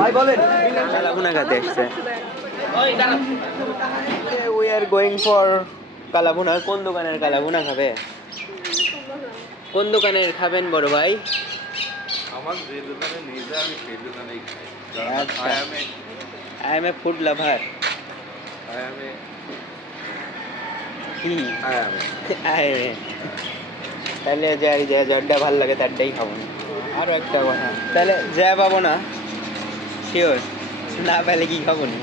ভাই বলেন। কালাভুনা খাতে এসছে। We are going for kalabhuna কোন দোকানের কালাভুনা খাবে? কোন দোকানের খাবেন বড় ভাই? আমার যে দোকানে নিয়ে যায় আমি সেই দোকানেই খাই। I am a I food lover I am a I am a তাহলে যার যে জডটা ভালো লাগে তারটাই খাব। না আরও একটা কথা। তাহলে যা পাবো না? শিওর না পেলে কি খাব না?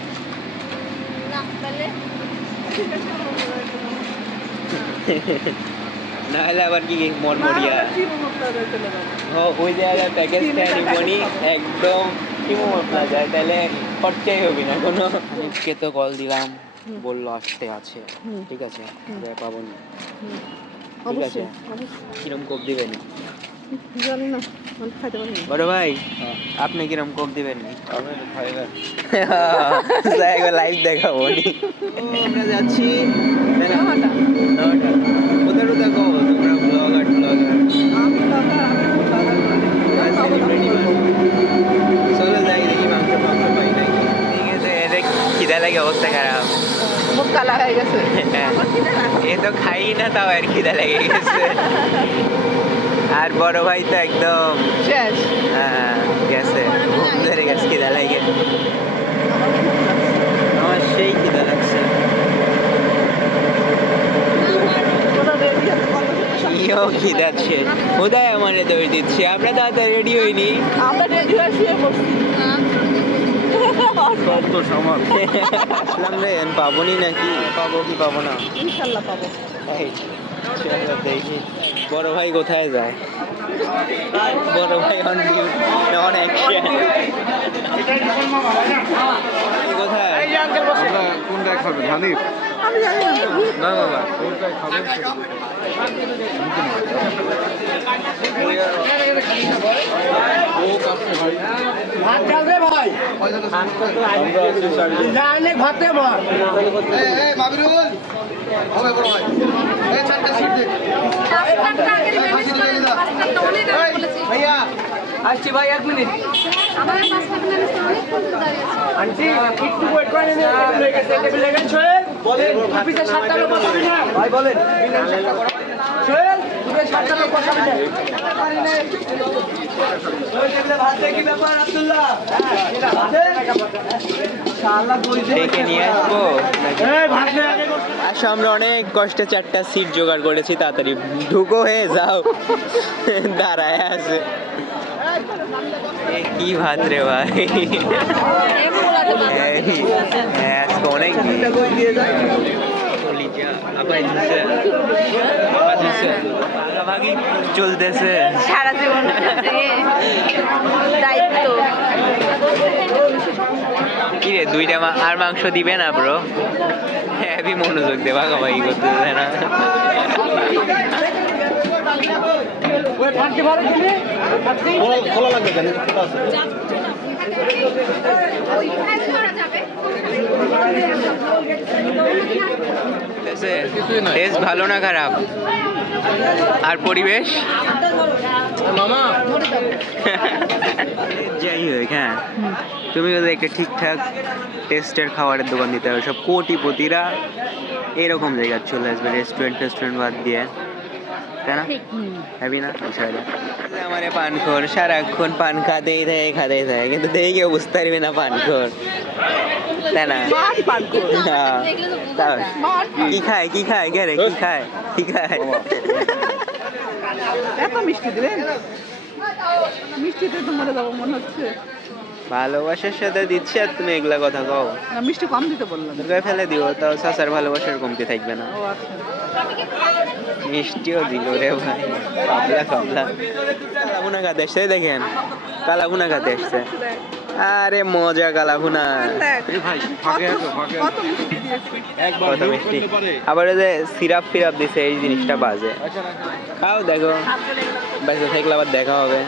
না হলে আবার কি মন মরিয়া ও ওই জায়গায় প্যাকেজ নিবনি একদম কিমো মশলা যায়। তাহলে খরচাই হবে না কোনো। আজকে তো কল দিলাম। বলল আসতে আছে। ঠিক আছে? যা পাবো না? ঠিক আছে? কিরম কোপ দিবেন জানি না না। বড় ভাই আপনি কিরম কোপ দিবেন? লাইভ দেখাবো আমরা যাচ্ছি। কোথায় দেখো তোমরা ব্লগার ব্লগার চলো যাই দেখি মাংস মাংস পাই নাকি? ঠিক আছে এদের খিদা লাগে অবস্থা খারাপ। মুখ কালা হয়ে গেছে। এ তো খাই না তাও আর খিদা লেগে গেছে। আর বড় ভাই তো একদম শেষ। হ্যাঁ, গেছে। ঘুম ধরে গেছে খিদা লাগে। আমার সেই খিদা লাগছে। ইও আমার দৌড় দিচ্ছে। আমরা তাড়াতাড়ি রেডি হইনি। আমরা রেডি হয়ে শুয়ে পড়ছি। কত সময় রে পাবো নাকি? পাবো কি পাবো না? ইনশাল্লাহ পাবো। দেখি। বড় ভাই কোথায় যায়? বড় ভাই অন অন অ্যাকশন কোথায়? হানিফ না। ও ভাই ভাত ভাই। ভাতে ভর ভাইয়া আসছি ভাই এক মিনিট। আন্টি একটু ওয়েট করে নিন লেগে টেবিল লেগে সোহেল বলেন। অফিসে সাতটা লোক ভাই বলেন। সোহেল সাতটা লোক বসাবি আমরা অনেক কষ্টে চারটা সিট জোগাড় করেছি, তাড়াতাড়ি ঢুকো হয়ে যাও। দাঁড়ায় আছে। কি ভাত রে ভাই? অনেক আবার। ভাগাভাগি চলতেছে। সারা জীবন দায়িত্ব। কি রে দুইটা আর মাংস দিবে না ব্রো হ্যাভি মনোযোগ দে ভাগাভাগি করতেছে না। খোলা? লাগবে জানি টেস্ট ভালো না খারাপ? আর পরিবেশ? মামা। যাই হোক হ্যাঁ। তুমি যদি একটা ঠিকঠাক টেস্টের খাবারের দোকান দিতে হবে সব কোটিপতিরা এরকম জায়গায় চলে আসবে রেস্টুরেন্ট টেস্টুরেন্ট বাদ দিয়ে। তাই না? হ্যাবি না? বিষয়টা আমার পানখোর সারাক্ষণ পান খাতেই থাকে খাতেই থাকে কিন্তু দেখে কেউ বুঝতে পারবে না পানখোর। তাই না। কি খায় কি খায়? কে রে কি খায়? কি খায়? এত মিষ্টি দিলেন? মিষ্টিতে তো মরে যাব মনে হচ্ছে। ভালোবাসার সাথে দিচ্ছে আর তুমি এগুলা কথা কও। না মিষ্টি কম দিতে বললাম। দুর্গায় ফেলে দিও? তাও সাসার ভালোবাসার কমতি থাকবে না। ও আচ্ছা। মিষ্টিও দিল রে ভাই। কাবলা কাবলা কালাভুনা খাতে এসছে দেখেন। কালাভুনা খাতে এসছে আরে মজা কালাভুনা। কত মিষ্টি দিয়েছে। একবার কত মিষ্টি? আবার ওই যে সিরাপ ফিরাপ দিছে এই জিনিসটা বাজে। আচ্ছা রাখো। খাও দেখো। বেঁচে থাকলে আবার দেখা হবে।